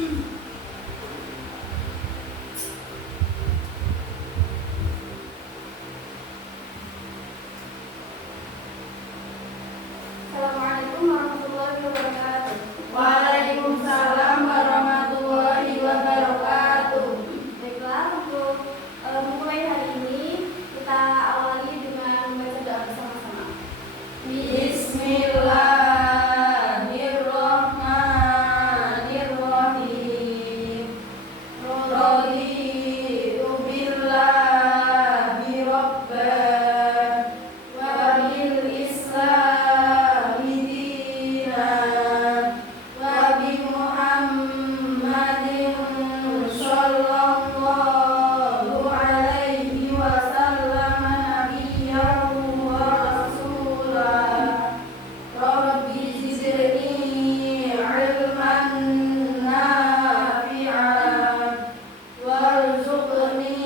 Assalamualaikum warahmatullahi wabarakatuh. Waalaikumsalam warahmatullahi wabarakatuh. Baiklah, untuk memulai hari ini kita awali dengan membaca doa bersama-sama. Bismillahirrahmanirrahim. Raditu billahi rabban wa bil islami dinan wa bi Muhammadin sallallahu alaihi wasallam nabiyyan wa rasulah. Rabbi zidni ilman nafi'an warzuqni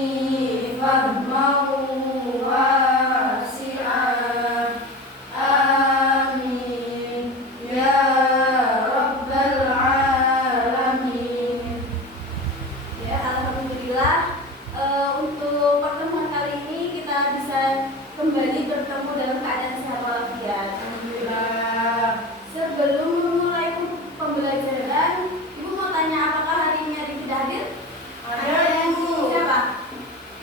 fahman wasi'an. Amin ya rabbal alamin. Ya, alhamdulillah. Untuk pertemuan kali ini kita bisa kembali bertemu dalam keadaan sehat walafiat. Alhamdulillah. Sebelum memulai pembelajaran, Ibu mau tanya apakah hari ini ada yang tidak hadir? Ada, Ibu. Siapa?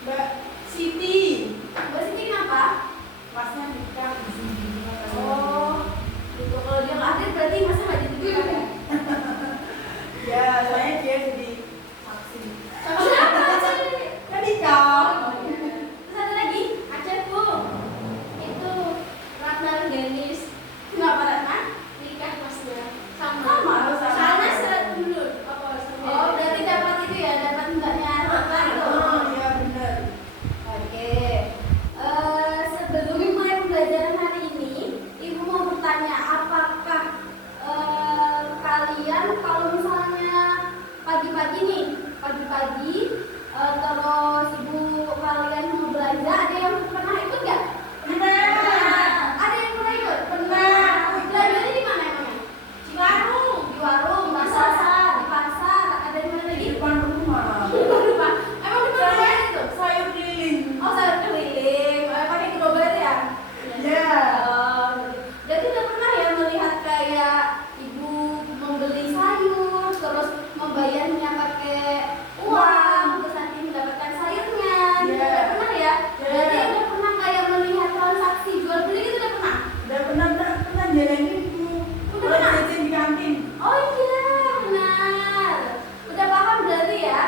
Mbak Siti. Mbak Siti kenapa? Masnya nikah di sini. Oh, itu kalau dia nggak hadir berarti masa nggak dititipkan ya? Ya, soalnya dia jadi saksi. Siapa? Kan nikah. Terus ada lagi, Aceh Bu. Itu Ratna Denis. Kenapa Ratna? Nikah masnya. Sama. Sana seret dulu. Oh, berarti dapat itu ya, dapat mbaknya Ratna itu. Oh, iya benar. Oke. Sebelum mulai pembelajaran hari ini, Ibu mau bertanya apakah kalian kalau misalnya pagi-pagi nih, terus Ibu kalian mau belanja, ada yang pernah ikut nggak? Pernah. Ada yang pernah ikut? Pernah. Belanjanya di mana emangnya? Di warung. Di warung, di pasar, ada di mana Di lagi? depan rumah. Di depan. Emang di mana itu? Sayur keliling. Oh, sayur keliling. Pakai gerobak ya? Ya. Berarti udah pernah ya melihat kayak ibu membeli sayur, terus membayarnya pakai uang, terus nanti mendapatkan sayurnya. Gitu. Iya. Udah pernah ya? Iya. Berarti udah pernah kayak melihat transaksi jual beli gitu udah pernah? Udah pernah jalanin Bu. Udah pernah? Jajan di kantin. Oh iya, benar. Udah paham berarti ya?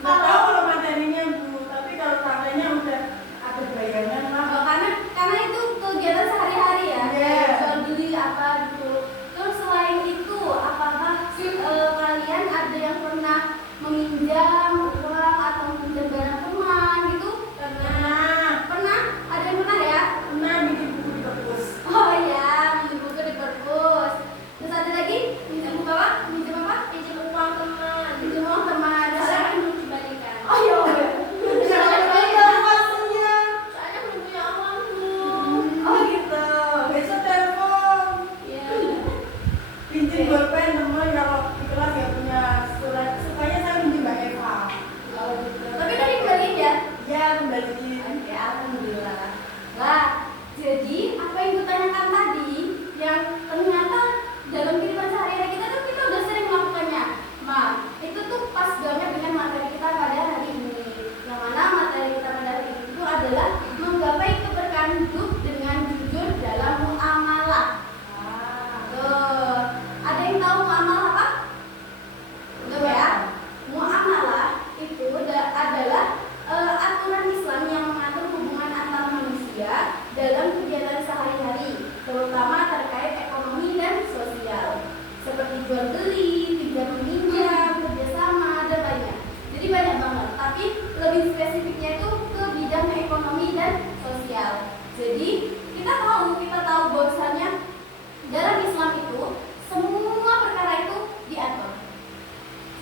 Nggak tahu kalau materinya Bu, tapi kalau prakteknya udah ada bayangan lah. Oh, karena itu kegiatan sehari-hari ya, Iya. kayak jual beli apa gitu. Terus selain itu, apakah kalian ada yang pernah meminjam uang atau meminjam barang teman gitu? Pernah? Ada yang pernah ya? Pernah bikin buku di perpus. Oh iya, minjem buku di perpus. Terus ada lagi? Minjem buku apa? Minjem apa? Minjem uang teman. Minjem uang teman. Saya belum dibalikan. Oh iya. Maksudnya. Soalnya belum punya uang tuh. Oh gitu. Besok telepon. Iya. Pinjam bolpen teman kalau di kelas nggak punya surat. Sukanya saya pinjam Mbak Eva. Oh gitu. Tapi udah dikembaliin ya? Ya kembaliin. Oke, alhamdulillah. Lah, jadi apa yang kutanyakan tadi yang ternyata dalam kehidupan sehari-hari kita tuh kita udah sering melakukannya. Itu tuh pas banget dengan materi kita pada hari ini. Yang mana materi kita pada hari ini itu adalah menggapai keberkahan hidup dengan jujur dalam muamalah. Tuh, ada yang tahu muamalah apa? Belum ya? Muamalah itu adalah aturan Islam yang mengatur hubungan antar manusia dalam kegiatan sehari-hari, terutama terkait ekonomi dan sosial, seperti jual beli, pinjam meminjam, kerjasama, dan lainnya. Jadi banyak banget, tapi lebih spesifiknya itu ke bidang ekonomi dan sosial. Jadi kita tahu bahwasannya dalam Islam itu semua perkara itu diatur.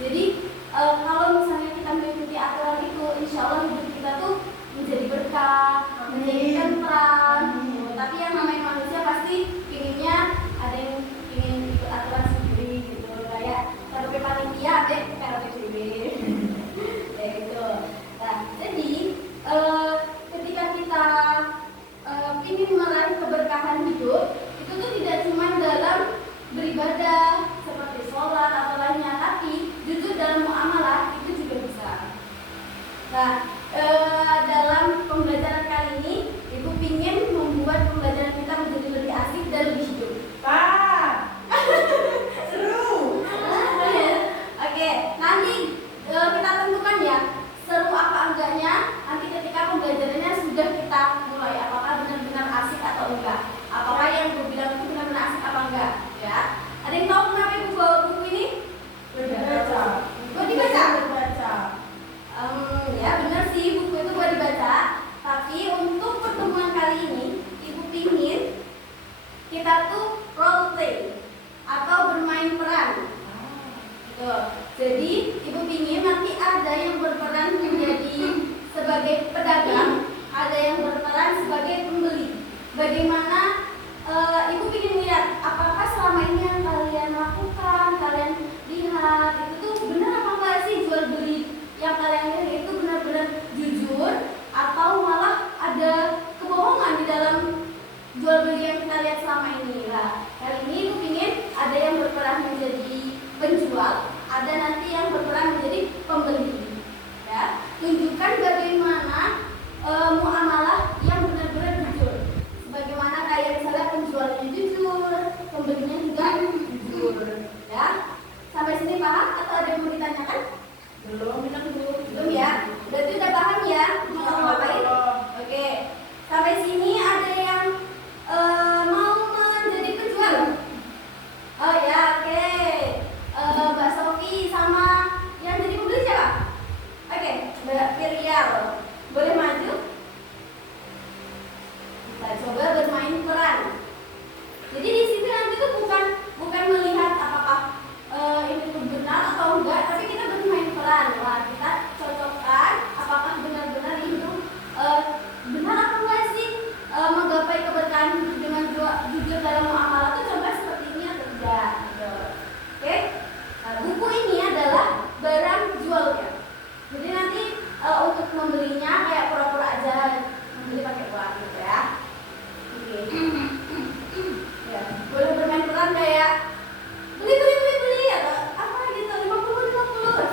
Jadi kalau misalnya kita mengikuti aturan itu, insya Allah hidup kita tuh menjadi berkah, menjadi tentram. Tapi yang namanya manusia pasti inginnya ada yang ingin ikut aturan sendiri gitu, kayak terlalu paling Tuh. Jadi ibu pingin nanti ada yang berperan menjadi sebagai pedagang, ada yang berperan sebagai pembeli. Bagaimana ibu ingin lihat apakah selama ini yang kalian lakukan, kalian lihat itu tuh benar apa enggak sih jual beli yang kalian lihat itu benar-benar jujur atau malah ada kebohongan di dalam jual beli yang kita lihat selama ini. Nah, kali ini ibu ingin ada yang berperan menjadi penjual, ada nanti yang berperan menjadi pembeli. Ya, tunjukkan bagaimana muamalah yang benar-benar jujur. Sebagaimana kayak misalnya penjualnya jujur, pembelinya juga jujur. Ya, sampai sini paham atau ada yang mau ditanyakan? Belum ya? Berarti udah paham ya mau ngapain? Oke, sampai sini ada yang mau menjadi penjual? Oh ya, oke. Mbak Sofi sama yang jadi pembeli siapa? Oke, Mbak Firial, boleh maju? Kita coba bermain peran. Jadi di sini nanti tuh bukan melihat apakah ini tuh benar atau enggak, tapi kita bermain peran. Wah, kita cocokkan apakah benar-benar itu benar atau enggak sih menggapai keberkahan dengan jujur dalam muamalah itu coba seperti ini atau tidak. Gitu. Oke, nah, buku ini adalah barang jualnya. Jadi nanti untuk membelinya kayak pura-pura aja membeli pakai uang gitu ya. Oke. Ya, boleh bermain peran kayak beli atau apa gitu 50.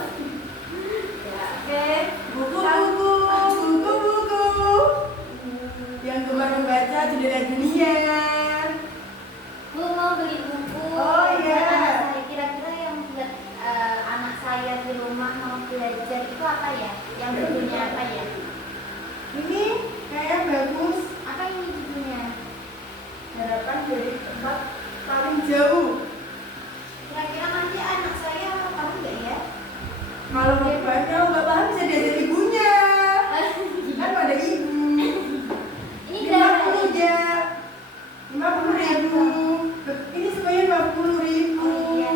Ya, oke. Buku yang gemar membaca jendela dunia. Bu mau beli buku. Oh, iya. Kira-kira yang buat anak saya di rumah mau belajar itu apa ya? Yang judulnya apa ya? Ini kayak bagus. Apa ini judulnya? Harapan dari tempat paling jauh. Kira-kira nanti anak saya tahu nggak ya? Kalau bapaknya nggak paham bisa diajar ibunya. Kan pada ibu. Ini 50 ya. 50.000. Ini semuanya 50.000. Oh iya.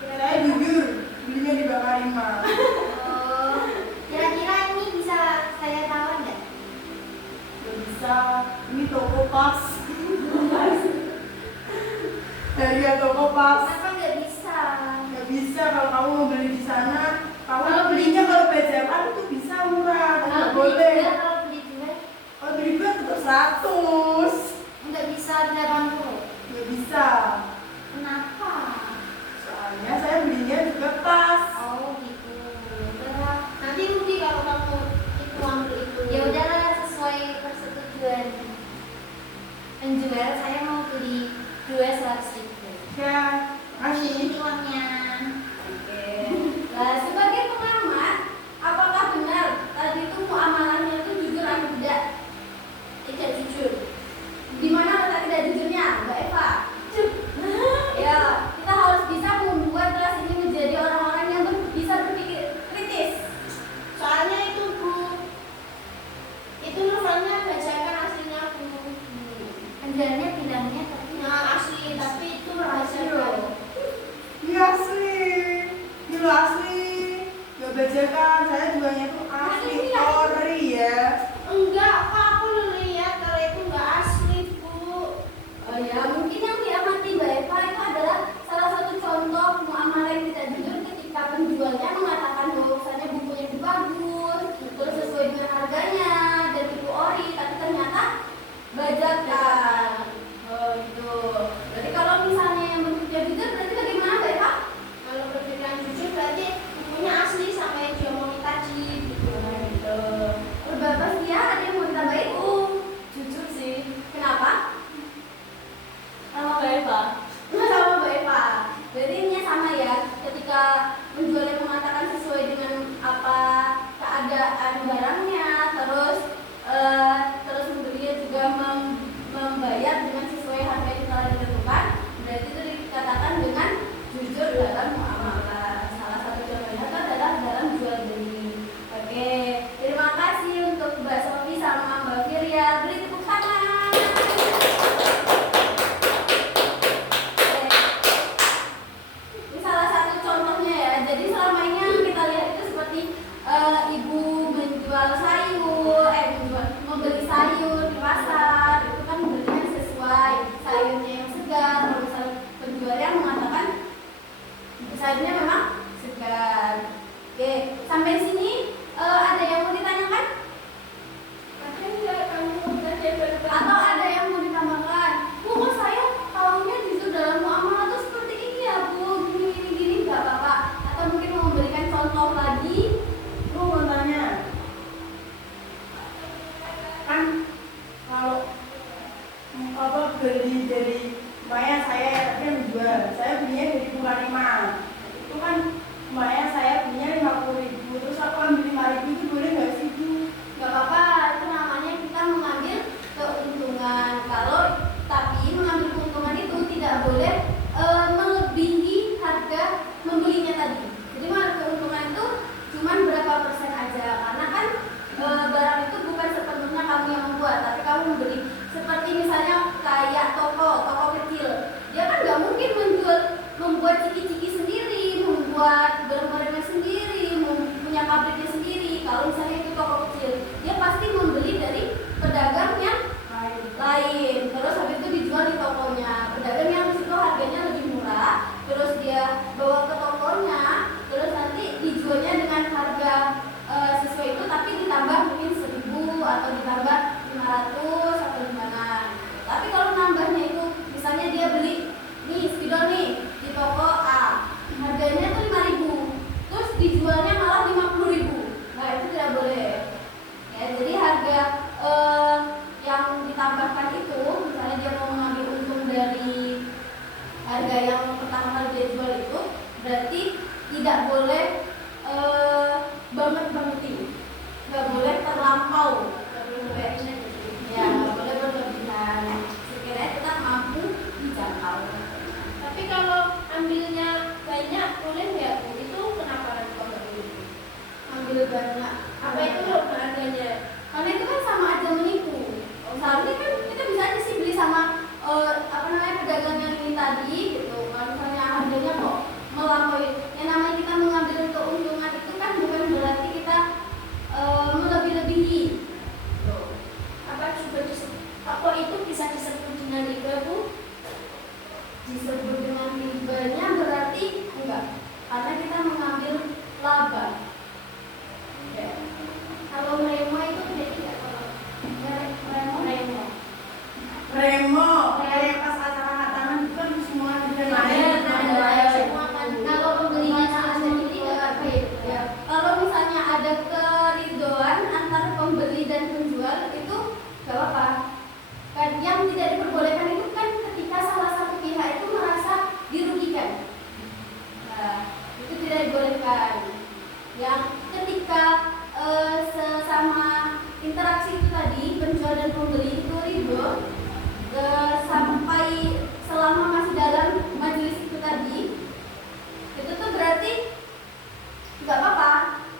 Saya jujur belinya di Bang Arima. Oh, kira-kira ini bisa saya tawar nggak? Gak bisa. Ini toko pas. Dari toko pas. Kenapa nggak bisa? Gak bisa kalau kamu mau beli di sana. Kalau belinya kalau BCA itu bisa murah. Nggak boleh. Kalau beli juga Kalau beli gue tetap 100. nggak bisa 80. Gak bisa. Kenapa? Soalnya saya belinya juga pas. Oh gitu. Udah. Nanti rugi kalau kamu itu ambil itu. Ya udahlah sesuai persetujuan penjual saya mau beli 200.000. Ya, kasih. Ini uangnya. Oke. Nah, sebagai pengamat, apakah benar tadi itu muamalahnya itu jujur atau tidak? Tidak jujur. Di mana letak tidak jujurnya, Mbak Eva? Ya, kita harus bisa membuat kelas ini menjadi orang-orang yang bisa berpikir kritis. Soalnya itu Bu, itu novelnya bacakan aslinya Bu. Penjualnya bilangnya tapi asli, tapi itu rahasia. Ini asli. Ini lo asli. Gak bajakan. Saya jualnya tuh asli. Ori ya. Enggak, kok aku lihat kalau itu enggak asli Bu. Oh ya, mungkin yang diamati Mbak Eva itu adalah salah satu contoh muamalah yang tidak jujur ketika penjualnya mengatakan bahwasanya bukunya itu bagus, terus sesuai dengan harganya dan itu ori, tapi ternyata bajakan. Oh gitu. Berarti kalau misalnya yang bentuknya jujur, berarti bagaimana Mbak Eva? Kalau berpikiran jujur berarti bukunya asli sama yang dia mau tadi gitu. Nah gitu. Bapak dia ada yang mau ditambahin? Jujur sih. Kenapa? Sama Mbak Eva. Sama Mbak Eva. Berarti ini sama ya. Ketika penjualnya mengatakan sesuai dengan apa keadaan barangnya, terus pembelinya juga membayar dengan sesuai harga yang telah ditentukan, berarti itu dikatakan dengan jujur dalam muamalah. Salah satu contohnya itu adalah dalam jual beli. Oke, terima kasih untuk Mbak Sofi sama Mbak Firya. Beri tepuk tangan. Oke. Ini salah satu contoh sayurnya memang segar. Oke, sampai sini ada yang mau ditanyakan? Atau ada yang mau ditambahkan? Bu, kok saya tahunya justru dalam muamalah tuh seperti ini ya Bu, gini, nggak apa-apa. Atau mungkin mau memberikan contoh lagi? Aku mau tanya, kan kalau apa beli dari Maya saya tapi yang jual, saya belinya dari bukan 5, itu kan Maya saya belinya 50.000, terus aku ambil 5.000 itu boleh nggak sih Bu? Nggak apa-apa, itu namanya kita mengambil keuntungan. Tapi mengambil keuntungan itu tidak boleh melebihi harga membelinya tadi. Jadi keuntungan itu cuma berapa persen aja, karena kan barang itu bukan sepenuhnya kamu yang membuat, tapi kamu membeli. Seperti misalnya kayak toko kecil, dia kan nggak mungkin membuat ciki-ciki sendiri, membuat barang-barangnya sendiri, punya pabriknya sendiri. Kalau misalnya itu toko kecil, dia pasti membeli dari pedagang yang lain, terus habis itu dijual di tokonya. Pedagang yang di situ harganya lebih murah, terus dia bawa ke tokonya, terus nanti dijualnya dengan harga sesuai itu, tapi ditambah mungkin 1.000 atau ditambah 500 atau gimana. Tapi kalau nambahnya itu, misalnya dia beli nih spidol nih di toko A, harganya tuh 5.000, terus dijualnya malah 50.000. Nah, itu tidak boleh. Ya, jadi harga yang ditambahkan itu, misalnya dia mau mengambil untung dari harga yang pertama kali dia jual itu, berarti tidak boleh banget-bangetin, nggak boleh terlampau, ya nggak boleh berlebihan, sekiranya tetap mampu dijangkau. Tapi kalau ambilnya banyak boleh nggak Bu? Itu kenapa kalau nggak boleh? Ambil banyak, Apa itu loh harganya? karena itu kan sama aja menipu. Seharusnya kan kita bisa aja sih beli sama pedagang yang ini tadi gitu. Kalau misalnya harganya kok melampaui, yang namanya kita mengambil keuntungan itu kan bukan berarti kita melebih-lebihi. Apa itu bisa disebut dengan riba Bu? Disebut dengan ribanya berarti enggak, karena kita mengambil laba. Ya. Kalau remo itu jadi tidak kalau Remo, kayak pas acara hatangan itu kan semua juga kalau pembelinya salah sendiri nggak ya. Kalau misalnya ada keridoan antara pembeli dan penjual itu nggak apa-apa. Kan yang tidak diperbolehkan itu kan ketika salah satu pihak itu merasa dirugikan. Nah, itu tidak dibolehkan. Yang ketika sesama interaksi itu tadi, penjual dan pembeli itu ridho, sampai selama masih dalam majelis itu tadi, itu tuh berarti nggak apa-apa.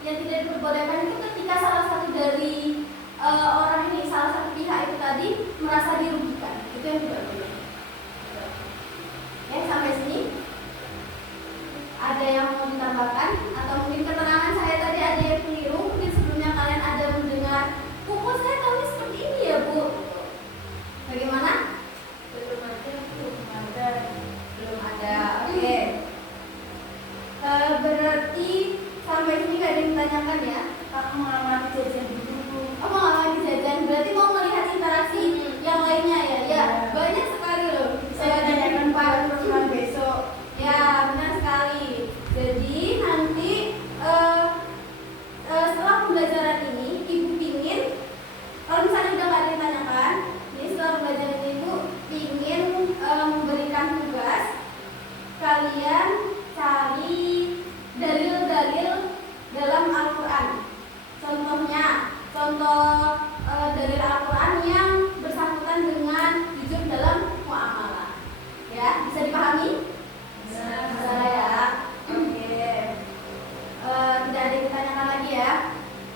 Yang tidak diperbolehkan itu ketika salah satu dari orang ini, salah satu pihak itu tadi merasa dirugikan, itu yang tidak boleh. Ya, sampai sini ada yang mau ditambahkan atau mungkin keterangan saya tadi ada yang keliru? Mungkin sebelumnya kalian ada mendengar, kok saya tahunya seperti ini ya Bu? Bagaimana? Belum ada. Belum ada. Oke. Berarti sampai sini gak ada yang ditanyakan ya? aku mengamati jajan dulu. Oh, mau ngamati jajan, berarti mau melihat interaksi yang lainnya ya? Ya, banyak sekali loh. Saya tanyakan Pak besok. Ya, benar sekali. Jadi nanti setelah pembelajaran ini, Ibu pingin, kalau misalnya udah nggak ada yang tanyakan, jadi setelah pembelajaran ini Ibu pingin memberikan tugas kalian cari dalil-dalil dalam Al-Quran. Contohnya, dalil Al-Quran yang bersangkutan dengan jujur dalam muamalah. Ya, bisa dipahami? Bisa ya. Oke. Tidak ada yang ditanyakan lagi ya.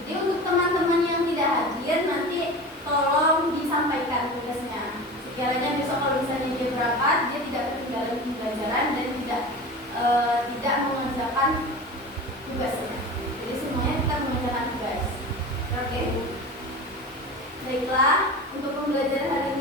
Jadi untuk teman-teman yang tidak hadir nanti tolong disampaikan tugasnya. Sekiranya besok kalau misalnya dia berangkat, dia tidak ketinggalan pembelajaran dan tidak mengerjakan tugasnya. Jadi semuanya kita mengerjakan tugas. Oke. Baiklah, untuk pembelajaran hari